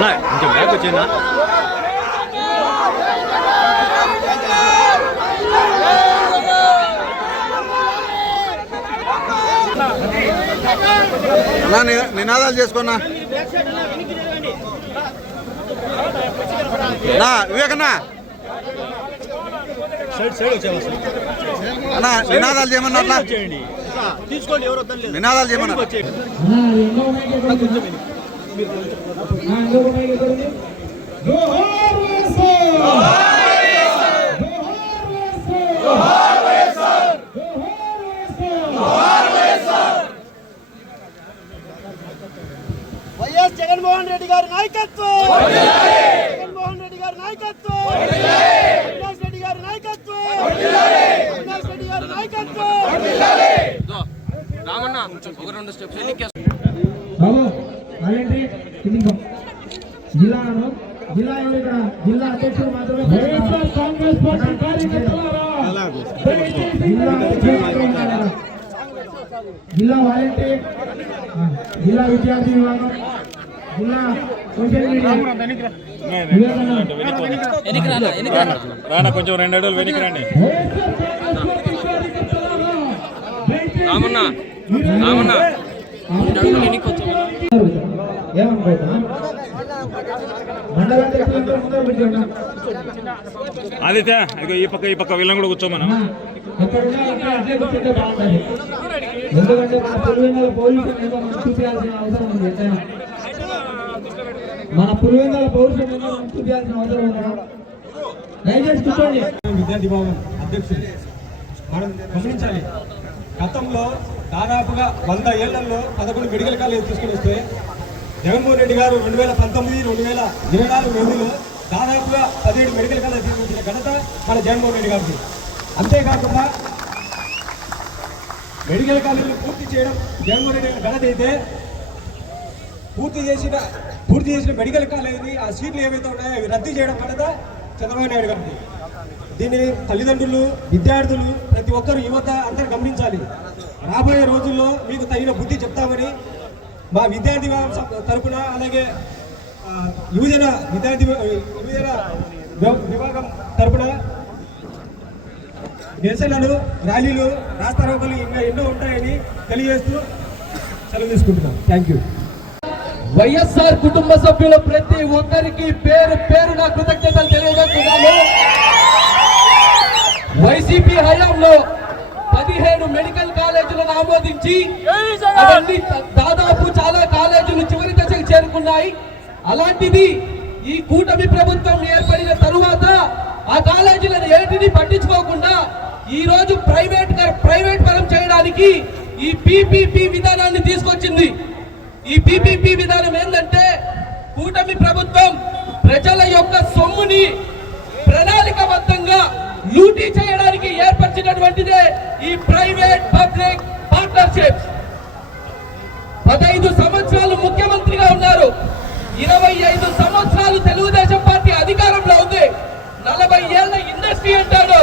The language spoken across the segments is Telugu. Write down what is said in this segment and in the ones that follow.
కొంచెం బ్యాక్ వచ్చేనా నినాదాలు చేసుకున్నా వివేకన్నా అన్నా నినాదాలు చేయమన్నా అట్లా తీసుకోండి ఎవరు నినాదాలు చేయమన్నా వైఎస్ జగన్మోహన్ రెడ్డి గారి నాయకత్వం, జగన్మోహన్ రెడ్డి గారి నాయకత్వం, అవినాష్ రెడ్డి గారి నాయకత్వం, అవినాష్ రెడ్డి గారి నాయకత్వం. రామన్న ఒక రెండు స్టెప్స్ జిల్లా అధ్యక్షుడు మాత్రమే కాంగ్రెస్ పార్టీ జిల్లా వాలంటీర్, జిల్లా విద్యార్థి విభాగం, జిల్లా సోషల్ మీడియా కొంచెం 2 అడుగులు వెనక్కి రండి రామన్న రామన్న ఆదిత్య ఈ పక్క వీళ్ళని కూడా కూర్చోమన్నా ఎందుకంటే మన పులివెందుల పౌరుషం ఏదో మనం చూపించాల్సిన అవసరం ఉంది. మన పులివెందుల పౌరుషం ఏదో మనం చూపించాల్సిన అవసరం ఉంది. దయచేసి కూర్చోండి. విద్యార్థి భవన్ అధ్యక్షుడు మనం గమనించాలి, గతంలో దాదాపుగా 100 ఏళ్లలో 11 మెడికల్ కాలేజ్ తీసుకుని వస్తే జగన్మోహన్ రెడ్డి గారు 2019, 2024 వ్యవధిలో దాదాపుగా 17 మెడికల్ కాలేజ్ తీసుకొచ్చిన ఘనత మన జగన్మోహన్ రెడ్డి గారికి. అంతేకాకుండా మెడికల్ కాలేజీలు పూర్తి చేయడం జగన్మోహన్ రెడ్డి ఘనత అయితే, పూర్తి చేసిన మెడికల్ కాలేజీని ఆ సీట్లు ఏవైతే ఉన్నాయో అవి రద్దు చేయడం ఘనత చంద్రబాబు నాయుడు గారికి. దీన్ని తల్లిదండ్రులు, విద్యార్థులు, ప్రతి ఒక్కరు యువత అందరూ గమనించాలి. రాబోయే రోజుల్లో మీకు తగిన బుద్ధి చెప్తామని మా విద్యార్థి తరఫున, అలాగే యువజన విభాగం తరఫున నిరసనలు, ర్యాలీలు, రాస్తారోకలు ఇంకా ఎన్నో ఉంటాయని తెలియజేస్తూ సెలవు తీసుకుంటున్నాం. Thank you. వైఎస్ఆర్ కుటుంబ సభ్యులు ప్రతి ఒక్కరికి పేరు పేరున కృతజ్ఞతలు తెలియజేస్తున్నాను. వైసీపీ హయాంలో 15 మెడికల్ కాలేజీలను ఆమోదించి అవన్నీ దాదాపు చాలా కాలేజీలు చివరి దశకు చేరుకున్నాయి. అలాంటిది ఈ కూటమి ప్రభుత్వం ఏర్పడిన తరువాత ఆ కాలేజీలను ఏటిని పట్టించుకోకుండా ఈ రోజు ప్రైవేట్ పరం చేయడానికి ఈ పీపీపీ విధానాన్ని తీసుకొచ్చింది. ఈ పీపీపీ విధానం ఏంటంటే, కూటమి ప్రభుత్వం ప్రజల యొక్క సొమ్ముని ప్రణాళికబద్ధంగా లూటీ చేయడానికి ఏర్పరిచినటువంటిదే ఈ ప్రైవేట్ పబ్లిక్ పార్ట్నర్షిప్స్. 15 సంవత్సరాలు ముఖ్యమంత్రిగా ఉన్నారు, 25 సంవత్సరాలు తెలుగుదేశం పార్టీ అధికారంలో ఉంది. 40 ఏళ్ల ఇండస్ట్రీ అంటాడు,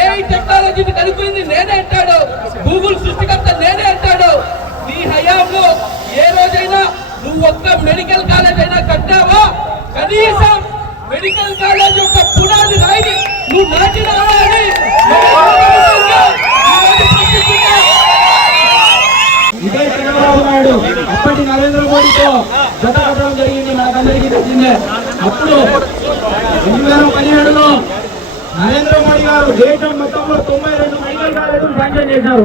ఏఐ టెక్నాలజీని కనుక్కుంది నేనే అంటాడు, గూగుల్ సృష్టికర్త నేనే అంటాడు. నీ హయాంలో ఏ రోజైనా నువ్వు ఒక్క మెడికల్ కాలేజ్ అయినా కట్టావా? కనీసం మెడికల్ కాలేజ్ యొక్క పునాది రాయిని నువ్వు నాటినావా అని ఇదే చంద్రబాబు నాయుడు అప్పటి నరేంద్ర మోడీతో జత కట్టడం జరిగింది, మనకందరికీ తెలిసిందే. అప్పుడు 2017లో నరేంద్ర మోడీ గారు దేశం మొత్తంలో 92 మెడికల్ కాలేజీలు శాంక్షన్ చేశారు.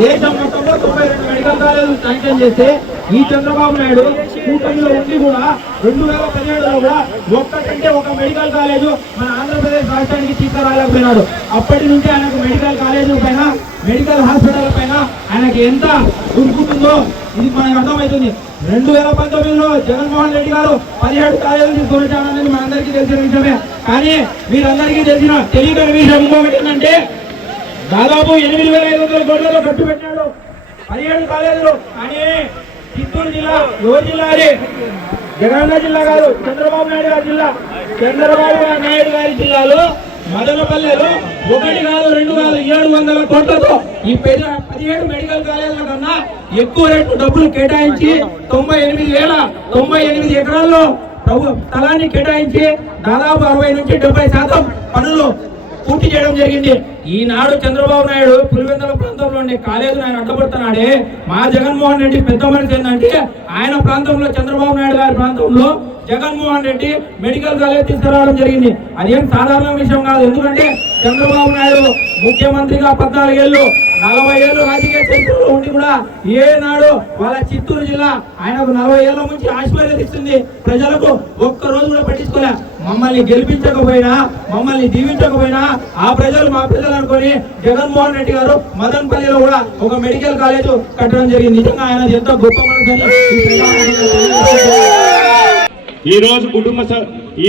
దేశం మొత్తంలో 92 మెడికల్ కాలేజీలు శాంక్షన్ చేస్తే ఈ చంద్రబాబు నాయుడు కూటమిలో ఉండి కూడా 2017లో కూడా ఒక్కటంటే ఒక మెడికల్ కాలేజు మన ఆంధ్రప్రదేశ్ రాష్ట్రానికి తీసుకురాలేకపోయినాడు. అప్పటి నుంచి ఆయనకు మెడికల్ కాలేజీల పైన, మెడికల్ హాస్పిటల్ పైన ఆయనకి ఎంత దుర్గుతుందో ఇది మనకు అర్థమవుతుంది. 2019లో జగన్మోహన్ రెడ్డి గారు 17 కాలేజీలు తీసుకొని వచ్చాడనేది మనందరికీ తెలిసిన విషయమే. కానీ మీరందరికీ తెలియని విషయం ఇంకొకటి ఏంటంటే, దాదాపు 8,500 కోట్లతో ఖర్చు పెట్టాడు 17 కాలేజీలు. కానీ చిత్తూరు జిల్లా ఎవరి జిల్లా? అది జగనన్న జిల్లా కాదు, చంద్రబాబు నాయుడు గారి జిల్లా. చంద్రబాబు నాయుడు గారి జిల్లాలో మదనపల్లెలో 1 కాదు 2 కాదు 700 కోట్లతో ఈ 17 మెడికల్ కాలేజీల కన్నా ఎక్కువ రేటు డబ్బులు కేటాయించి 98 ఎకరాల్లో స్థలాన్ని కేటాయించి దాదాపు 60 నుంచి 70% పనులు పూర్తి చేయడం జరిగింది. ఈనాడు చంద్రబాబు నాయుడు పులివెందుల ప్రాంతంలోని కాలేజీని ఆయన అడ్డపడుతున్నాడే. మా జగన్మోహన్ రెడ్డి పెద్ద మనిషి ఏంటంటే ఆయన ప్రాంతంలో చంద్రబాబు నాయుడు గారి ప్రాంతంలో జగన్మోహన్ రెడ్డి మెడికల్ కాలేజ్ తీసుకురావడం జరిగింది. అదేం సాధారణ విషయం కాదు. ఎందుకంటే చంద్రబాబు నాయుడు ముఖ్యమంత్రిగా 14 ఏళ్ళు 40 ఏళ్ళు రాజకీయ చరిత్రలో ఉండి కూడా ఏనాడు వాళ్ళ చిత్తూరు జిల్లా ఆయనకు 40 ఏళ్ల నుంచి ఆశీర్వాదం ఇస్తుంది. ప్రజలకు ఒక్క రోజు కూడా పట్టించుకోలే. మమ్మల్ని గెలిపించకపోయినా మమ్మల్ని దీవించకపోయినా ఆ ప్రజలు మా ప్రజలు అనుకొని జగన్మోహన్ రెడ్డి గారు మదన్పల్లిలో కూడా ఒక మెడికల్ కాలేజ్ కట్టడం జరిగింది. నిజంగా ఆయన ఎంతో గొప్ప మనసు. ఈ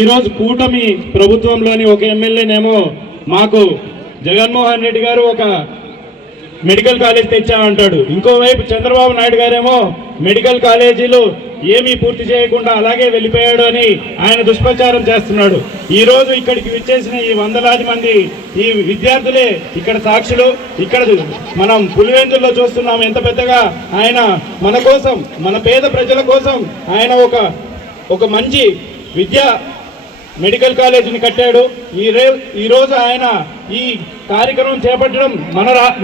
రోజు కూటమి ప్రభుత్వంలోని ఒక ఎమ్మెల్యేనేమో మాకు జగన్మోహన్ రెడ్డి గారు ఒక మెడికల్ కాలేజ్ తెచ్చామంటాడు. ఇంకోవైపు చంద్రబాబు నాయుడు గారేమో మెడికల్ కాలేజీలు ఏమీ పూర్తి చేయకుండా అలాగే వెళ్ళిపోయాడు అని ఆయన దుష్ప్రచారం చేస్తున్నాడు. ఈ రోజు ఇక్కడికి విచ్చేసిన ఈ వందలాది మంది ఈ విద్యార్థులే ఇక్కడ సాక్షులు. ఇక్కడ మనం పులివెందుల్లో చూస్తున్నాం ఎంత పెద్దగా ఆయన మన కోసం, మన పేద ప్రజల కోసం ఆయన ఒక మంచి విద్యా మెడికల్ కాలేజీని కట్టాడు. ఈ రోజు ఆయన ఈ కార్యక్రమం చేపట్టడం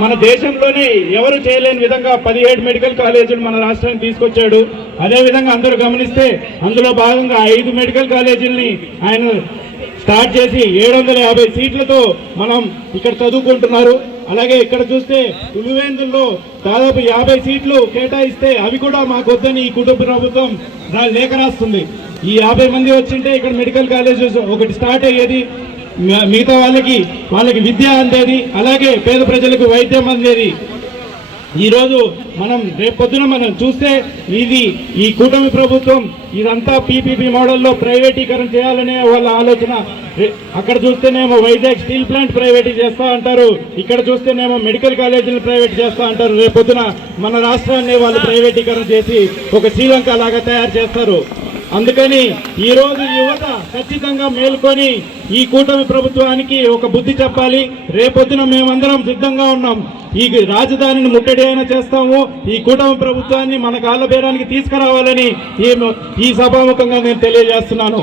మన దేశంలోనే ఎవరు చేయలేని విధంగా 17 మెడికల్ కాలేజీలు మన రాష్ట్రానికి తీసుకొచ్చాడు. అదేవిధంగా అందరూ గమనిస్తే అందులో భాగంగా 5 మెడికల్ కాలేజీలని ఆయన స్టార్ట్ చేసి 750 సీట్లతో మనం ఇక్కడ చదువుకుంటున్నారు. అలాగే ఇక్కడ చూస్తే పులివెందుల్లో దాదాపు 50 సీట్లు కేటాయిస్తే అవి కూడా మాకు వద్దని ఈ కుటుంబ ప్రభుత్వం లేఖ రాస్తుంది. ఈ 50 మంది వచ్చింటే ఇక్కడ మెడికల్ కాలేజ్ ఒకటి స్టార్ట్ అయ్యేది, మిగతా వాళ్ళకి విద్య అందేది, అలాగే పేద ప్రజలకు వైద్యం అందేది. ఈరోజు రేపొద్దున మనం చూస్తే ఈ కూటమి ప్రభుత్వం ఇదంతా పీపీపీ మోడల్లో ప్రైవేటీకరణ చేయాలనే వాళ్ళ ఆలోచన. అక్కడ చూస్తేనేమో వైజాగ్ స్టీల్ ప్లాంట్ ప్రైవేట్ చేస్తా అంటారు, ఇక్కడ చూస్తేనేమో మెడికల్ కాలేజీలు ప్రైవేట్ చేస్తా అంటారు. రేపొద్దున మన రాష్ట్రాన్ని వాళ్ళు ప్రైవేటీకరణ చేసి ఒక శ్రీలంక లాగా తయారు చేస్తారు. అందుకని ఈ రోజు యువత ఖచ్చితంగా మేల్కొని ఈ కూటమి ప్రభుత్వానికి ఒక బుద్ధి చెప్పాలి. రేపొద్దున మేమందరం సిద్ధంగా ఉన్నాం. ఈ రాజధానిని ముట్టడి అయినా చేస్తాము. ఈ కూటమి ప్రభుత్వాన్ని మన కాళ్ళ బేరానికి తీసుకురావాలని ఈ సభాముఖంగా నేను తెలియజేస్తున్నాను.